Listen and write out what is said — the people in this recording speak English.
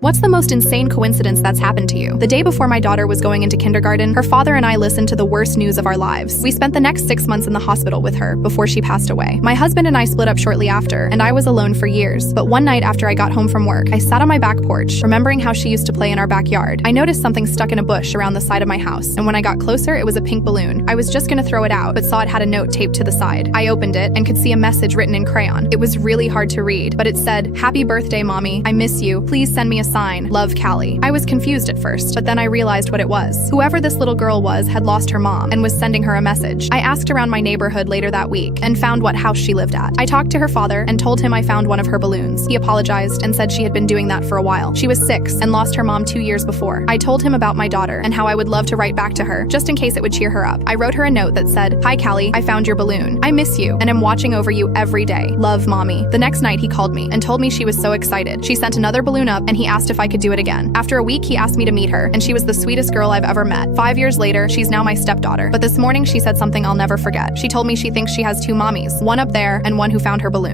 What's the most insane coincidence that's happened to you? The day before my daughter was going into kindergarten, her father and I listened to the worst news of our lives. We spent the next 6 months in the hospital with her before she passed away. My husband and I split up shortly after, and I was alone for years. But one night after I got home from work, I sat on my back porch, remembering how she used to play in our backyard. I noticed something stuck in a bush around the side of my house, and when I got closer, it was a pink balloon. I was just gonna throw it out, but saw it had a note taped to the side. I opened it and could see a message written in crayon. It was really hard to read, but it said, "Happy birthday, Mommy. I miss you. Please send me a sign. Love, Callie." I was confused at first, but then I realized what it was. Whoever this little girl was had lost her mom and was sending her a message. I asked around my neighborhood later that week and found what house she lived at. I talked to her father and told him I found one of her balloons. He apologized and said she had been doing that for a while. She was 6 and lost her mom 2 years before. I told him about my daughter and how I would love to write back to her, just in case it would cheer her up. I wrote her a note that said, "Hi Callie, I found your balloon. I miss you and am watching over you every day. Love, Mommy." The next night he called me and told me she was so excited. She sent another balloon up and he asked if I could do it again. After a week, he asked me to meet her, and she was the sweetest girl I've ever met. 5 years later, she's now my stepdaughter. But this morning she said something I'll never forget. She told me she thinks she has 2 mommies, one up there and one who found her balloon.